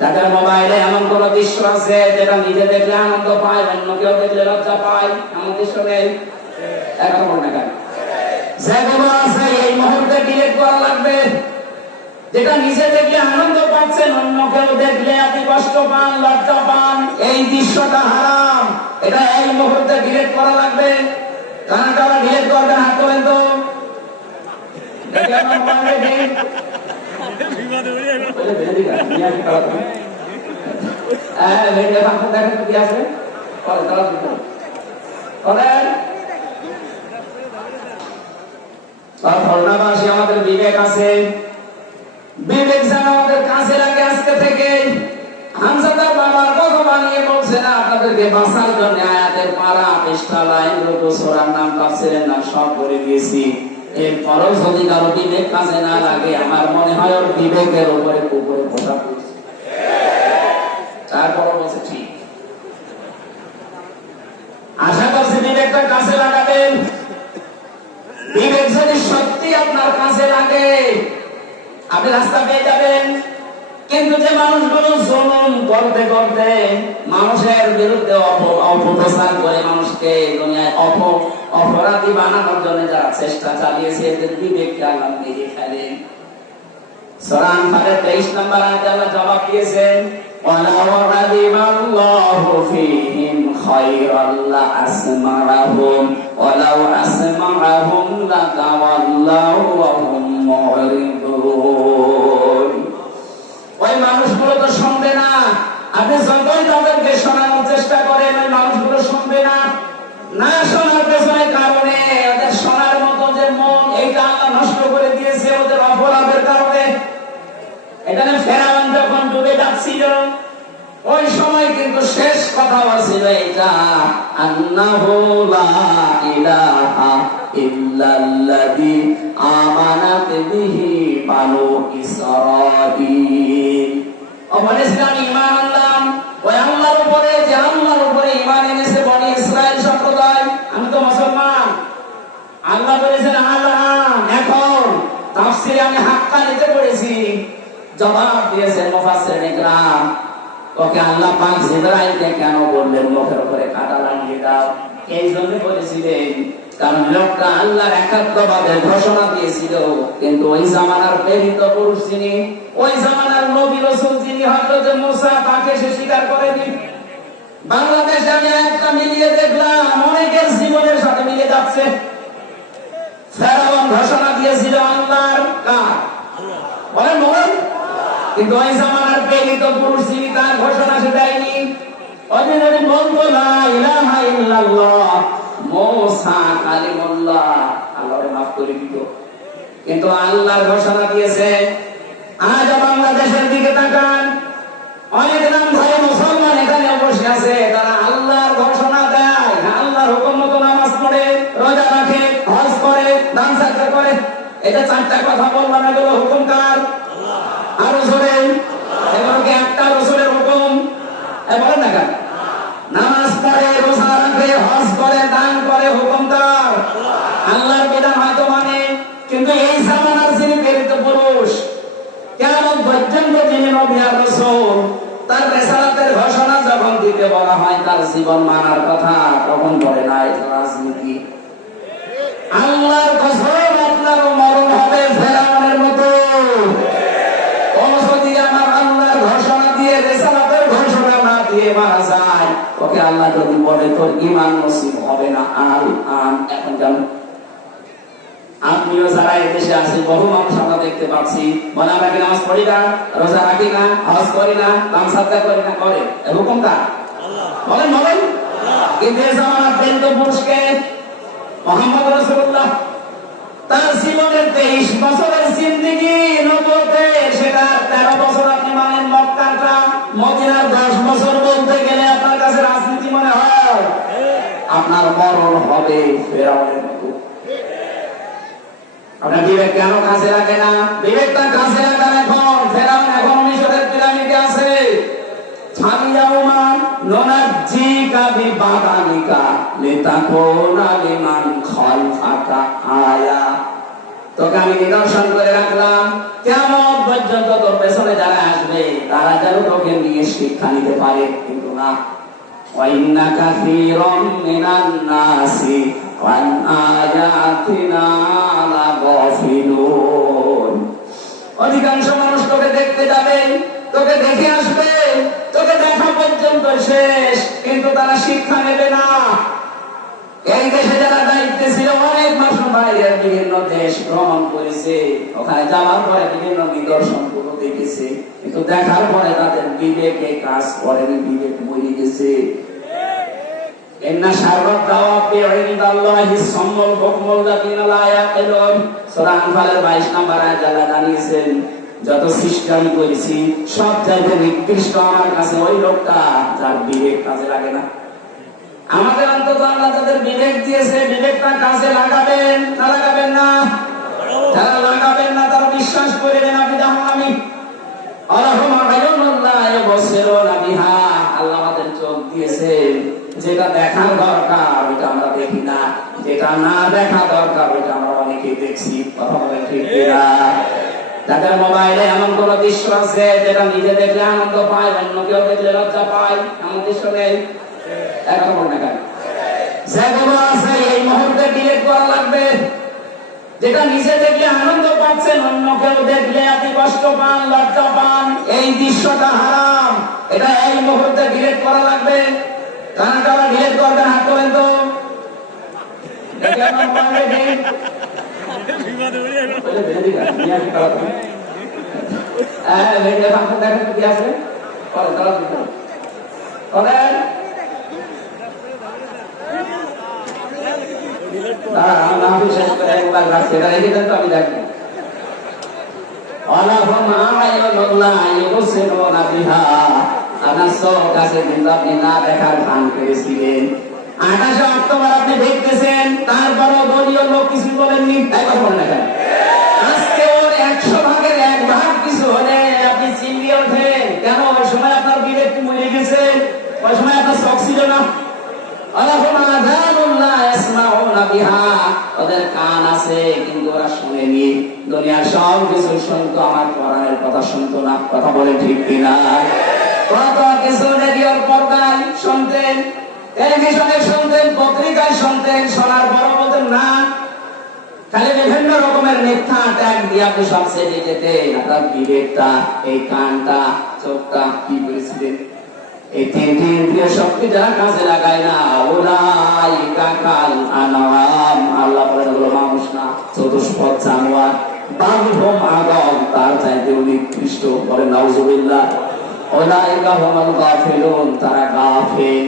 তাদের মোবাইলে এমন কোন দৃশ্য আছে যেটা নিজে দেখলে আনন্দ পায়, অন্য কেউ দেখলে লজ্জা পায়? এমন দৃশ্য নেই? এখন বলুন কেন? যেগুলো আছে এই মুহূর্তে ডিলিট করা লাগবে। যেটা নিজে দেখলে আনন্দ পাচ্ছেন, অন্য কেউ দেখলে আপনি কষ্ট পান, লজ্জা পান, এই দৃশ্যটা হারাম। এটা এই মুহূর্তে ডিলিট করা লাগবে। কারণ তারা ডিলিট করবেন, হাত তোলেন তো। আমাদের বিবেক আছে, বিবেক যেন আমাদের কাছে লাগে। আজকে থেকে হামজাদার বাবার কথা বানিয়ে বলছে না, আপনাদেরকে বাঁচার জন্য আয়াতের পারা, পৃষ্ঠা, লাইন, রুকু, সূরার নাম, তাফসীরের নাম সব করে দিয়েছি। এরপরও যদি কারো বিবেক কাজে না লাগে, আমার মনে হয় ওর বিবেকের উপরে কুকুরে পোষা পড়ছে। তারপরও বলছে ঠিক। আশা করছি বিবেকটা কাজে লাগাবেন। বিবেক যদি সত্যি আপনার কাজে লাগে, আপনি রাস্তা পেয়ে যাবেন। কিন্তু যে মানুষগুলো জুলুম করতে করতে মানুষের বিরুদ্ধে অপপ্রচার করে, মানুষকে দুনিয়ায় অপরাধী বানানোর জন্য যারা চেষ্টা চালিয়েছে, এদের বিবেককে আল্লাহ মেরে ফেলেন। সূরা আনফালের 23 নম্বর আয়াতে আল্লাহ জবাব দিয়েছেন, ওয়ালাউ আলিমাল্লাহু ফীহিম খায়রান লাআসমা'আহুম ওয়ালাউ আসমা'আহুম লাতাওয়াল্লাউ ওয়া হুম মু'রিদুন। ওই মানুষগুলো তো শুনবে না। আপনি যতই তাদেরকে শোনানোর চেষ্টা করেন, ওই মানুষগুলো শুনবে না। না শোনার পেছনে কারণে ওদের শোনার মতো যে মন, এইটা আল্লাহ নষ্ট করে দিয়েছে ওদের অপরাধের কারণে। এখানে ফেরাউন যখন ডুবে যাচ্ছিল, ওই সময় কিন্তু শেষ কথা ছিল এটা, আন্নাহু লা ইলাহা ইল্লাল্লাযী আমানাত বিহি বানু ইসরাঈল। বলেছিলাম ঈমান আনলাম ওই আল্লাহর উপরে, যে আল্লাহর উপরে ঈমান এনেছে বনি ইসরাইল সম্প্রদায়। আমি তো মুসলমান। আল্লাহ বলেছেন আল্লাহ। এখন তাফসীরে আমি হাক্কানিতে পড়েছি, জবাব দিয়েছেন মুফাসসিরিন ইকরাম, ওকে আল্লাহ পাক জিবরাইলকে কেন বললেন মুখের উপরে কাঁটা লাগিয়ে দাও? এই জন্য বলেছিলেন কারণ লোকটা আল্লাহর একাত্মবাদের ঘোষণা দিয়েছিল, কিন্তু ওই জামানার প্রেরিত পুরুষ যিনি, ওই জামানার নবী রাসূল যিনি হযরত মুসা, তাকে সে স্বীকার করেনি। বাংলাদেশে আমি একটা মিলিয়ে দেখলাম, অনেকের জীবনের সাথে মিলে যাচ্ছে। ফেরাউন ঘোষণা দিয়েছিল আল্লাহর কাজ, বলেন বলেন, কিন্তু ওই জামানার প্রেরিত পুরুষ যিনি, তার ঘোষণা সে দেয়নি। অদিনের বলতো লা ইলাহা ইল্লাল্লাহ, মুসা কালিমুল্লাহ, আল্লাহরে মাফ করে দিত, কিন্তু আল্লাহর ঘোষণা দিয়েছে। আজ বাংলাদেশের দিকে তাকান, অনেক নামধারী মুসলমান এখানে বসে আছে, তারা আল্লাহর ঘোষণা দেয়, আল্লাহর হুকুম মতো নামাজ পড়ে, রোজা রাখে, হজ করে, দান সাদকা করে। এটা চারটা কথা বললাম, এগুলো হুকুম কার? আরো জোরে, এগুলো কি একটা রাসূলের হুকুম? বলেন না কেন? নামাজ পড়ে, রোজা রাখে, হজ করে, দান করে, হুকুম কার? আল্লাহর বিধান হয়তো মানে, কিন্তু এই জামানার যিনি প্রেরিত পুরুষ, কিয়ামত পর্যন্ত যিনি নবী আর রাসূল, তার রিসালাতের ঘোষণা যখন দিতে বলা হয়, তার জীবন মানার কথা তখন বলে না এটা রাজনীতি। আল্লাহর কসম, আপনার মরণ হবে ফেরাউনের মতো। ও যদি আমার আল্লাহর ঘোষণা দিয়ে, রিসালাতের ঘোষণা না দিয়ে মারা যায়, ওকে আল্লাহ যদি বলে তোর ঈমান নসিব হবে না, এখন জানো, আপনিও যারা এদেশে আছেন, বহু মানুষ আমরা দেখতে পাচ্ছি, বলে আমরা কি নামাজ পড়ি না, রোজা রাখি না, হজ করি না, দান সাদকা করি না, করে হুকুম কার? বলেন বলেন। কিন্তু এই জামানার প্রেরিত পুরুষকে মুহাম্মদ রাসূলুল্লাহ, তার জীবনের 23 বছরের জিন্দেগি নবুয়তে, সেটা 13 বছর আপনি মানেন মক্কাটা, মদিনার 10 বছর বলতে গেলে আপনার কাছে রাজনীতি মনে হয়? আপনার মরণ হবে ফেরাউনের মতো। আপনার বিবেক কেন কাজে লাগে না? বিবেকটা কাজে লাগান এখন। ফেরাউন এখন মিশরের পিরামিডে আছে। ছামিয়াউমা নুনাজ্জিকা বিবাদানিকা লিতাকুনা লিমান খালফাকা আয়া। তোকে আমি নিদর্শন করে রাখলাম, কিয়ামত পর্যন্ত তোর পেছনে যারা আসবে তারা যেন তোকে নিয়ে শিক্ষা নিতে পারে। কিন্তু না, ওয়াইন্না কাসীরাম মিনান নাসি ওয়ান আয়াতিনা লাগাফিলুন। অধিকাংশ মানুষ তোকে দেখতে যাবে, তোকে দেখে আসবে, তোকে দেখা পর্যন্ত শেষ, কিন্তু তারা শিক্ষা নেবে না। এই দেশে যারা দায়িত্বে ছিল, অনেক মানুষ বাইরের বিভিন্ন দেশ ভ্রমণ করেছে, ওখানে যাওয়ার পরে বিভিন্ন নিদর্শন গুলো দেখেছে, কিন্তু দেখার পরে তাদের বিবেকে কাজ করেনি, বিবেক মরে গেছে। ইন্না শাররাদ দাওয়াবি ইনদাল্লাহি সাম্মুল বুকমুল লাযিনা লা ইয়াকিলুন। সূরা আনফালের 22 নম্বর আয়াত আল্লাহ জানিয়েছেন, যত সৃষ্টি আমি করেছি সব চাইতে নিকৃষ্ট আমার কাছে ওই লোকটা যার বিবেক কাজে লাগে না। আমাদের অন্তত আল্লাহ তাদের বিবেক দিয়েছে, বিবেকটা কাজে লাগাবেন না লাগাবেন না? যারা লাগাবেন না তারা বিশ্বাস করবেন না বিধান। আল্লাহ আমাদের চোখ দিয়েছে, যেটা দেখার দরকার ওইটা আমরা দেখি না, যেটা না দেখা দরকার ওইটা আমরা অনেকে দেখছি। কথা বলে ঠিক কিনা? তাদের মোবাইলে এমন কোন দৃশ্য আছে যেটা নিজে দেখলে আনন্দ পায়, অন্য কেউ দেখলে লজ্জা পায়, এমন দৃশ্য নেই? এখন বলুন না, যেগুলো আছে এই মুহূর্তে ডিলিট করা লাগবে। যেটা নিজে দেখলে আনন্দ পাচ্ছেন, অন্য কেউ দেখলে আপনি কষ্ট পান, লজ্জা পান, এই দৃশ্যটা হারাম, এটা এই মুহূর্তে ডিলিট করা লাগবে। কারণ তারা ডিলিট করবেন, হাত তোলেন তো। আমি দেখবো আপনি না দেখার ভান করেছিলেন। 28 অক্টোবর আপনি দেখতেছেন, তারপরও দলীয় লোক কিছু বলেননি। আজকে ওর 100 ভাগের 1 ভাগ কিছু হলে আপনি চিল্লিয়ে ওঠেন কেন? ওই সময় আপনার বিবেক মরে গেছে, ওই সময় আপনার শখ ছিল না। ওদের কান আছে কিন্তু ওরা শুনেনি, দুনিয়ার সব কিছু শুনতো, আমার কোরআনের কথা শুনতো না। কথা বলে ঠিক কিনা? কত কিছু রেডিওর পর্দায় শুনতেন, টেলিভিশনে শুনতেন, পত্রিকায় শুনতেন, শোনার পর বলতেন না, খালি বিভিন্ন রকমের মিথ্যা ট্যাগ দিয়ে আপনি সব ছেড়ে যেতেন। আপনার বিবেকটা, এই কানটা, চোখটা কি করেছিলেন? এই তিনটি ইন্দ্রিয় শক্তি যারা কাজে লাগায় না, ওরাই কাকাল আনাম। আল্লাহ বলেন ওগুলো মানুষ না, চতুষ্পদ জানোয়ার। বামহুম আগম, তার চাইতে নিকৃষ্ট। বলেন নাউজুবিল্লাহ। ওলাইকা হুমুল গাফিলুন, তারা গাফিল।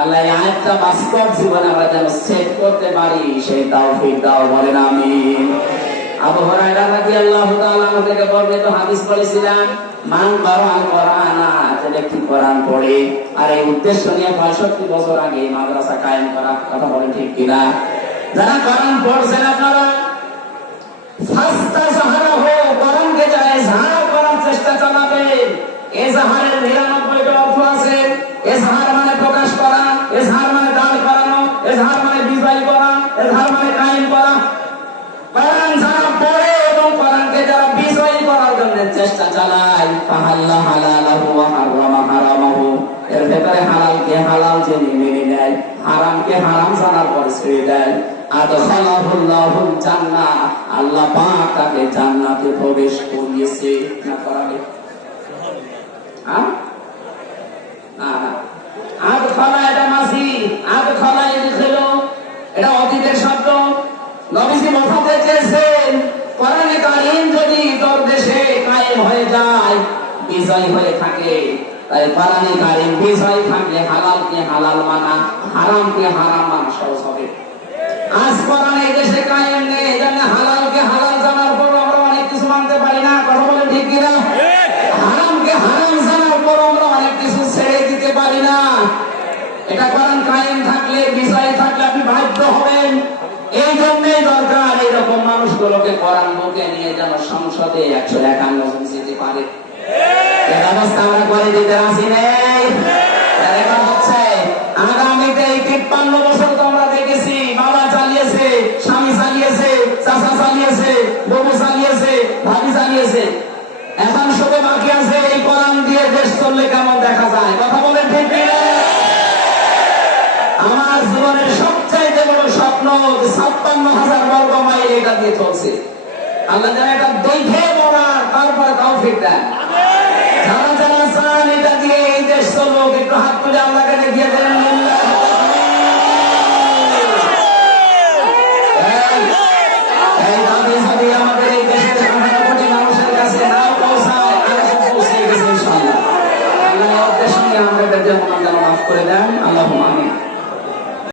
আল্লাহ এই আয়াতটা বাস্তব জীবনে আমরা যেন সেট করতে পারি, সেই তৌফিক দাও। বলেন আমিন। আবু হুরায়রা রাদিয়াল্লাহু তাআলা আনহু থেকে বর্ণিত হাদিস পড়েছিলাম, মান কারাআল কোরআনা, যে ব্যক্তি কোরআন পড়ে, আর এই উদ্দেশ্য নিয়ে 65 বছর আগে মাদ্রাসা কায়েম করা। কথা বলেন ঠিক কিনা? যারা কোরআন পড়ছেন আপনারা ফাস্তাযহারাহু, কোরআনকে যারা ইজহার করার চেষ্টা চালাবেন, ইজহারের 99টা অর্থ আছে। ইজহার মানে প্রকাশ করা, ইজহার মানে দান করানো, ইজহার মানে বিজয় করা, ইজহার মানে কায়েম করা। কোরআন যারা পড়ে এবং কোরআনকে যারা বিজয়ী করার জন্য চেষ্টা চালায়, ফাহাল্লা হালালাহু ওয়া হারামা হারামাহু, এর ভেতরে হালালকে হালাল জেনে মেনে নেয়, হারামকে হারাম জানার পর ছেড়ে দেয়, আদখালাহুল্লাহুল জান্নাহ, আল্লাহ পাক তাকে জান্নাতে প্রবেশ করিয়েছে। না করাবে? আদখালা এটা মাসি, আদখালা ইদখিলু এটা অতীতের শব্দ। নবীজি বোঝাতে চেয়েছেন, কোরআনে কারীম যদি তোর দেশে কায়েম হয়ে যায়, বিজয় হয়ে থাকে, তাই কোরআনে কারীম বিজয় থাকলে হালালকে হালাল মানা, হারামকে হারাম মানা সহজ হবে। আজ কোরআন এই দেশে কায়েম নেই, এজন্য হালালকে হালাল জানার পর আমরা অনেক কিছু মানতে পারি না। কথা বলে ঠিক কিনা? হারামকে হারাম জানার পর আমরা অনেক কিছু ছেড়ে দিতে পারি না। এটা কোরআন কায়েম থাকলে, বিজয় থাকলে আপনি বাধ্য হবেন। এই জন্যই দরকার এইরকম মানুষগুলোকে কোরআন বুকে নিয়ে যেন সংসদে 151 জন যেতে পারে। এই ব্যবস্থা আমরা করে দিতে রাজি নেই। এখন হচ্ছে আগামীতে এই 53 বছর তো আমরা দেখেছি, বাবা চালিয়েছে, স্বামী চালিয়েছে, চাচা চালিয়েছে, দিয়েছে, এখন শুধু বাকি আছে এই কোরআন দিয়ে দেশ চললে কেমন দেখা যায়। কথা বলেন ঠিক কিনা? আমার জীবনের সবচাইতে বড় স্বপ্ন 56,000 বর্গ মাইল এটা দিয়ে চলছে। আল্লাহ যেন এটা দেখে বলার তারপরে তৌফিক দেন। যারা যারা চান এটা দিয়ে এই দেশ চলুক একটু হাত তুলে